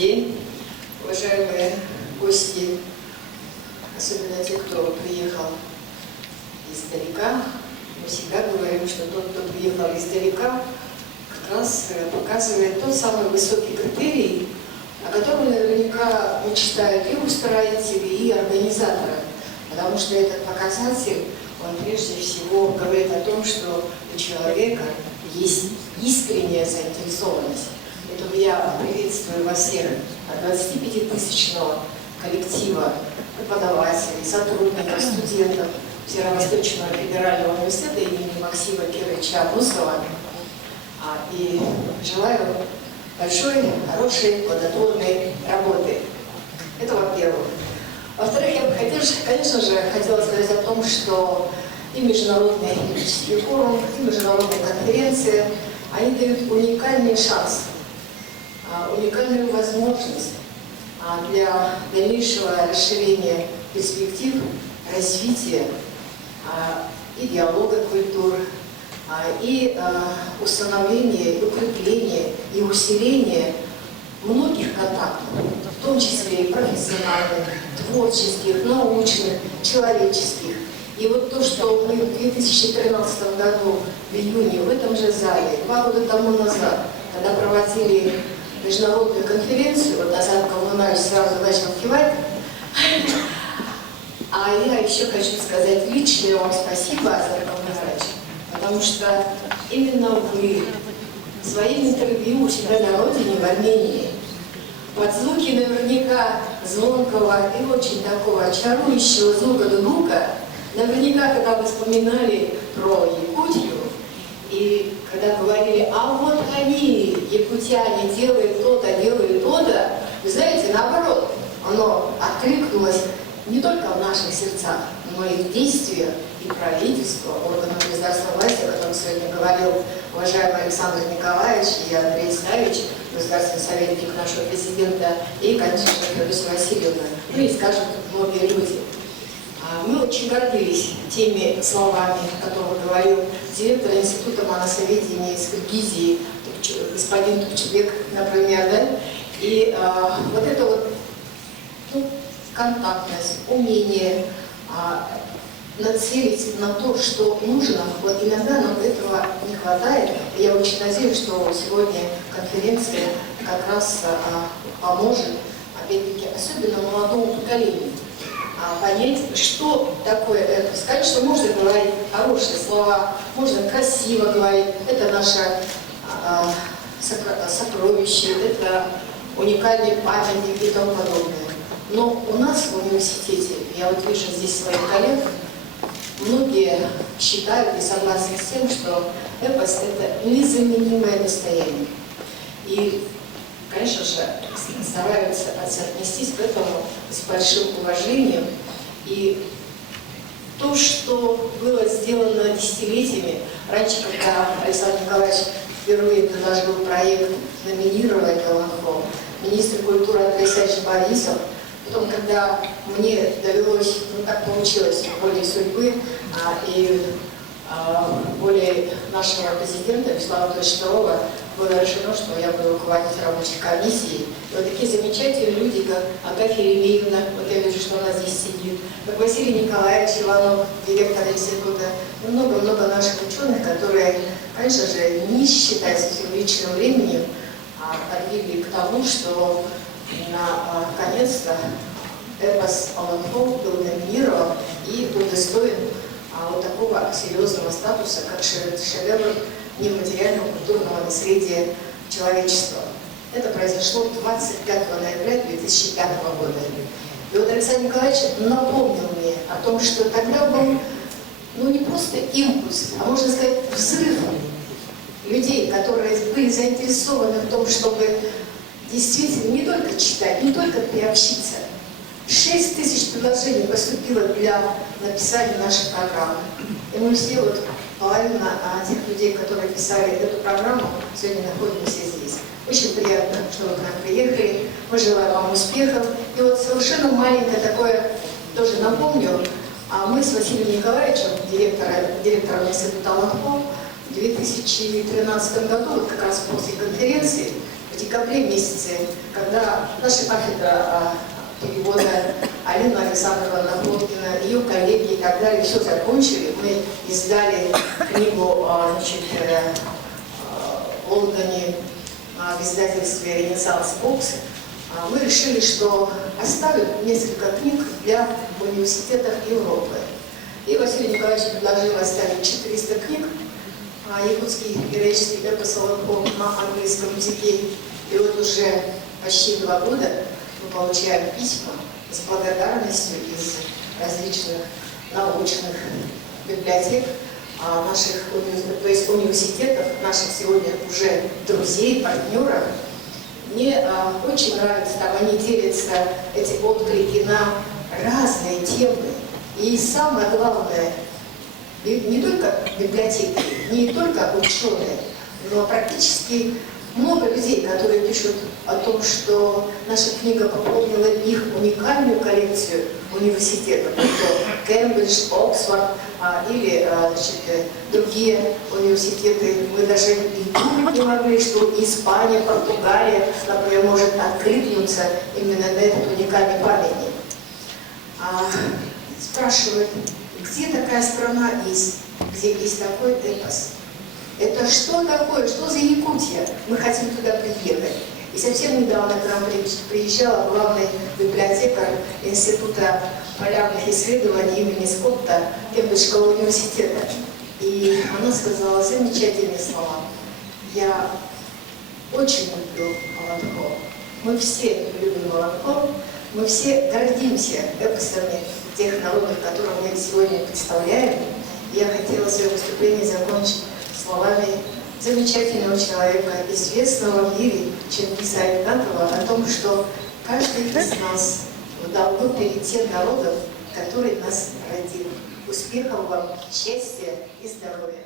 день, уважаемые гости, особенно те, кто приехал издалека. Мы всегда говорим, что тот, кто приехал издалека, как раз показывает тот самый высокий критерий, о котором наверняка мечтают и устроители, и организаторы. Потому что этот показатель, он прежде всего говорит о том, что у человека есть искренняя заинтересованность. Поэтому я приветствую вас всех от 25-тысячного коллектива преподавателей, сотрудников, студентов Северо-Восточного федерального университета имени Максима Кировича Абусова. И желаю большой, хорошей, плодотворной работы. Это во-первых. Во-вторых, я бы, конечно же, хотела сказать о том, что и Международный юридический форум, и международные конференции, они дают уникальный шанс, уникальную возможность для дальнейшего расширения перспектив, развития и диалога культур, и установления, и укрепления, и усиления многих контактов, в том числе и профессиональных, творческих, научных, человеческих. И вот то, что мы в 2013 году, в июне, в этом же зале, 2 года тому назад, когда проводили международную конференцию, вот Азат Калмунаевич сразу начал кивать, а я еще хочу сказать личное вам спасибо, Азат Калмунаевич, потому что именно вы своим интервью у себя на родине, в Армении, под звуки наверняка звонкого и очень такого очарующего звука дудука, наверняка, когда вы вспоминали про Якутию, и когда говорили, а вот они, якутяне, делают то-то, вы знаете, наоборот, оно откликнулось не только в наших сердцах, но и в действиях и правительства, органов государственной власти, о котором сегодня говорил уважаемый Александр Николаевич и Андрей Ставич, государственный советник нашего президента, и, конечно же, Федосия Васильевна, ну и скажут многие люди. Мы очень гордились теми словами, которые говорил директор Института моносоведения из Киргизии, господин Тукчебек, например, да? И вот это вот контактность, умение нацелить на то, что нужно, вот иногда нам этого не хватает. И я очень надеюсь, что сегодня конференция как раз поможет, опять-таки, особенно молодому поколению, понять, что такое это. Сказать, что можно говорить хорошие слова, можно красиво говорить, это наше сокровище, это уникальный памятник и тому подобное. Но у нас в университете, я вот вижу здесь своих коллег, многие считают и согласны с тем, что эпос – это незаменимое достояние. И, конечно же, стараются отнестись к этому с большим уважением. И то, что было сделано десятилетиями, раньше, когда Александр Николаевич впервые предложил проект номинировать Галанхо, министр культуры Андрей Александрович Борисов, потом, когда мне довелось, ну так получилось, волей судьбы и волей нашего президента Вячеслава Анатольевича Перова, было решено, что я буду руководить рабочей комиссией. И вот такие замечательные люди, как Агафья Ремеевна, вот я вижу, что она здесь сидит, как Василий Николаевич Иванов, директор института, и много-много наших ученых, которые, конечно же, не считая своим личным временем, подвигли к тому, что наконец-то эпос Аланхо был номинирован и удостоен вот такого серьезного статуса, как шедевр нематериального культурного наследия человечества. Это произошло 25 ноября 2005 года. И вот Александр Николаевич напомнил мне о том, что тогда был, ну, не просто импульс, а можно сказать взрыв людей, которые были заинтересованы в том, чтобы действительно не только читать, не только приобщиться. 6 тысяч предложений поступило для написания нашей программы. И мы все, вот половина тех людей, которые писали эту программу, сегодня находимся здесь. Очень приятно, что вы к нам приехали. Мы желаем вам успехов. И вот совершенно маленькое такое, тоже напомню, мы с Василием Николаевичем, директором Института Аланхо, в 2013 году, вот как раз после конференции, декабре месяце, когда наша кафедра перевода Алина Александровна Находкина, ее коллеги и так далее, все закончили, мы издали книгу значит, в Лондоне в издательстве «Ренессанс Бокс», мы решили, что оставим несколько книг для университетов Европы. И Василий Николаевич предложил оставить 400 книг, якутский героический эпос Солонков на английском языке. И вот уже почти 2 года мы получаем письма с благодарностью из различных научных библиотек наших то есть университетов, наших сегодня уже друзей, партнеров. Мне очень нравится, там они делятся, эти отклики на разные темы. И самое главное, не только библиотеки, не только ученые, но практически много людей, которые пишут о том, что наша книга пополнила их уникальную коллекцию университетов, Кембридж, Оксфорд или значит, другие университеты. Мы даже и думать не могли, что Испания, Португалия, например, может откликнуться именно на этот уникальный памятник. Спрашивают, где такая страна есть, где есть такой эпос? Это что такое? Что за Якутия? Мы хотим туда приехать. И совсем недавно к нам приезжала главный библиотекарь Института полярных исследований имени Скотта Кембриджского университета. И она сказала замечательные слова. Я очень люблю Волонков. Мы все любим Волонков. Мы все гордимся эпосами тех народов, которые мы сегодня представляем. Я хотела свое выступление закончить словами замечательного человека, известного в мире Чингиза Айтматова, о том, что каждый из нас в долгу перед тем народом, который нас родил. Успехов вам, счастья и здоровья!